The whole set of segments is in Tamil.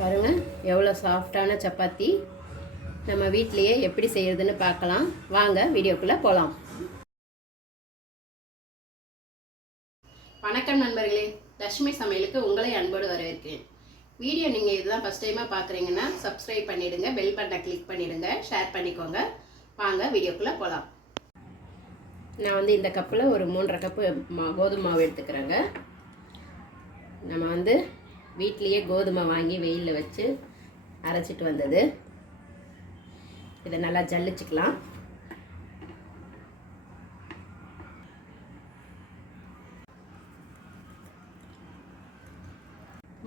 பாருங்கள் எவ்வளோ சாஃப்டான சப்பாத்தி நம்ம வீட்லேயே எப்படி செய்கிறதுன்னு பார்க்கலாம். வாங்க வீடியோக்குள்ளே போகலாம் வணக்கம் நண்பர்களே லட்சுமி சமையலுக்கு உங்களை அன்போடு வரவேற்கிறேன். வீடியோ நீங்கள் இதுதான் ஃபஸ்ட் டைமாக பார்க்குறீங்கன்னா சப்ஸ்கிரைப் பண்ணிவிடுங்க பெல் பட்டனை கிளிக் பண்ணிவிடுங்க ஷேர் பண்ணிக்கோங்க. வாங்க வீடியோக்குள்ளே போகலாம் நான் வந்து இந்த கப்பில் ஒரு மூன்றரை கப்பு மா கோதுமை மாவு எடுத்துக்கிறேங்க. நம்ம வந்து வீட்லேயே கோதுமை வாங்கி வெயிலில் வச்சு அரைச்சிட்டு வந்தது. இதை நல்லா ஜல்லிச்சுக்கலாம்.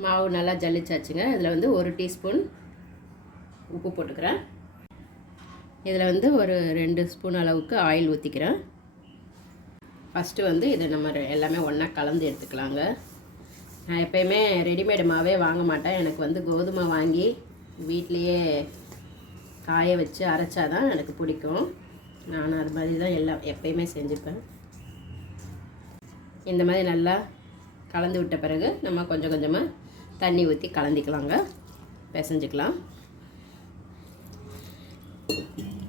மாவு நல்லா ஜல்லிச்சாச்சுங்க. இதில் வந்து ஒரு டீஸ்பூன் உப்பு போட்டுக்கிறேன். இதில் வந்து ஒரு ரெண்டு ஸ்பூன் அளவுக்கு ஆயில் ஊற்றிக்கிறேன் ஃபஸ்ட்டு வந்து இதை நம்ம எல்லாமே ஒன்றா கலந்து எடுத்துக்கலாங்க. நான் எப்பயுமே ரெடிமேடு மாவே வாங்க மாட்டேன். எனக்கு வந்து கோதுமை வாங்கி வீட்லேயே காய வச்சு அரைச்சா தான் எனக்கு பிடிக்கும். நான் அது மாதிரி தான் எல்லாம் எப்பயுமே செஞ்சுப்பேன். இந்த மாதிரி நல்லா கலந்து விட்ட பிறகு நம்ம கொஞ்சம் கொஞ்சமாக தண்ணி ஊற்றி கலந்திக்கலாங்க. பிசைஞ்சிக்கலாம்.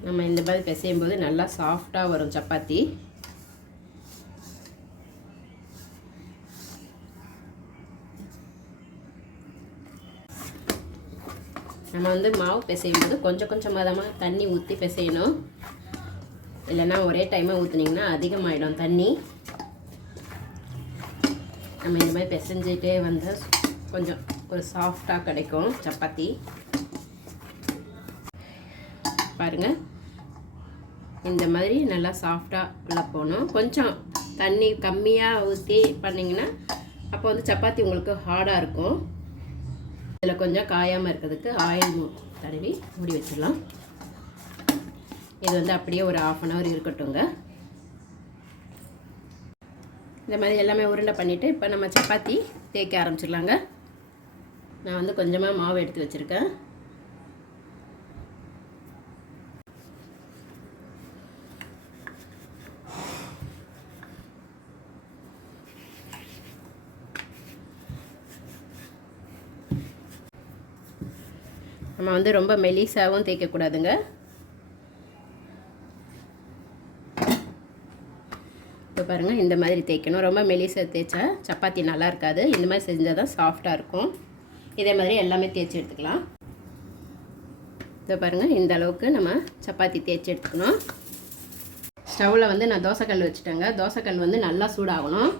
நம்ம இந்த மாதிரி பிசையும் போது நல்லா சாஃப்டாக வரும் சப்பாத்தி. நம்ம வந்து மாவு பிசையும் போது கொஞ்சம் கொஞ்சமாக தான் தண்ணி ஊற்றி பிசையணும். இல்லைன்னா ஒரே டைமாக ஊற்றுனீங்கன்னா அதிகமாகிடும் தண்ணி. நம்ம இந்த மாதிரி பிசைஞ்சிட்டே வந்தால் கொஞ்சம் ஒரு சாஃப்டாக கிடைக்கும் சப்பாத்தி. பாருங்கள் இந்த மாதிரி நல்லா சாஃப்டாக உள்ள போகணும். கொஞ்சம் தண்ணி கம்மியாக ஊற்றி பண்ணிங்கன்னா அப்போ வந்து சப்பாத்தி உங்களுக்கு ஹார்டாக இருக்கும். இதில் கொஞ்சம் காயாமல் இருக்கிறதுக்கு ஆயில் தடவி மூடி வச்சிடலாம். இது வந்து அப்படியே ஒரு ஆஃப் அன் ஹவர் இருக்கட்டுங்க இந்த மாதிரி எல்லாமே உருண்டை பண்ணிவிட்டு இப்போ நம்ம சப்பாத்தி தேய்க்க ஆரம்பிச்சிடலாங்க. நான் வந்து கொஞ்சமாக மாவு எடுத்து வச்சுருக்கேன். நம்ம வந்து ரொம்ப மெலிசாகவும் தேய்க்கக்கூடாதுங்க. இப்போ பாருங்கள் இந்த மாதிரி தேய்க்கணும். ரொம்ப மெலிசாக தேய்ச்சா சப்பாத்தி நல்லா இருக்காது. இந்த மாதிரி செஞ்சால் தான் சாஃப்டாக இருக்கும். இதே மாதிரி எல்லாமே தேய்ச்சி எடுத்துக்கலாம். இப்போ பாருங்கள் இந்த அளவுக்கு நம்ம சப்பாத்தி தேய்ச்சி எடுத்துக்கணும். ஸ்டவ்வில் வந்து நான் தோசைக்கல் வச்சுட்டேங்க. தோசைக்கல் வந்து நல்லா சூடாகணும்.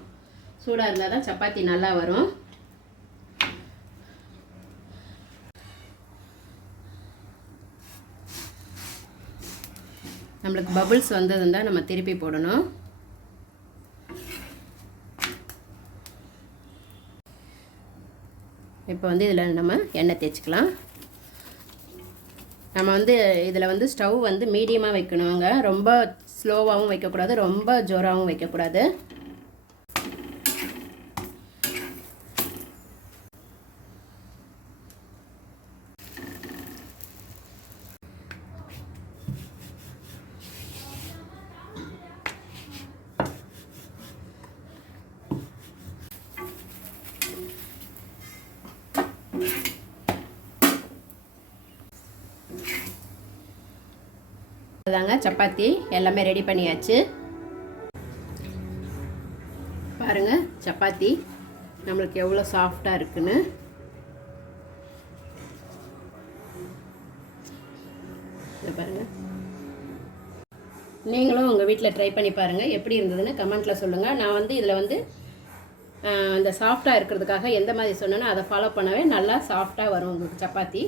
சூடாக இருந்தால் தான் சப்பாத்தி நல்லா வரும். நம்மளுக்கு பபுள்ஸ் வந்ததுன்னா நம்ம திருப்பி போடணும். இப்போ வந்து இதில் நம்ம எண்ணெய் தேய்ச்சிக்கலாம். நம்ம வந்து இதில் வந்து ஸ்டவ் வந்து மீடியமாக வைக்கணுங்க. ரொம்ப ஸ்லோவாகவும் வைக்கக்கூடாது ரொம்ப ஜோராகவும் வைக்கக்கூடாது. அதாங்க சப்பாத்தி. எல்லாமே ரெடி பண்ணியாச்சு. பாருங்க சப்பாத்தி நம்மளுக்கு எவ்வளோ சாஃப்டாக இருக்குன்னு. இதை பாருங்க. நீங்களும் உங்கள் வீட்டில் ட்ரை பண்ணி பாருங்கள் எப்படி இருந்ததுன்னு கமெண்ட்டில் சொல்லுங்கள் நான் வந்து இதில் வந்து அந்த சாஃப்டாக இருக்கிறதுக்காக எந்த மாதிரி சொன்னோன்னா அதை ஃபாலோ பண்ணவே நல்லா சாஃப்டாக வரும் உங்களுக்கு சப்பாத்தி.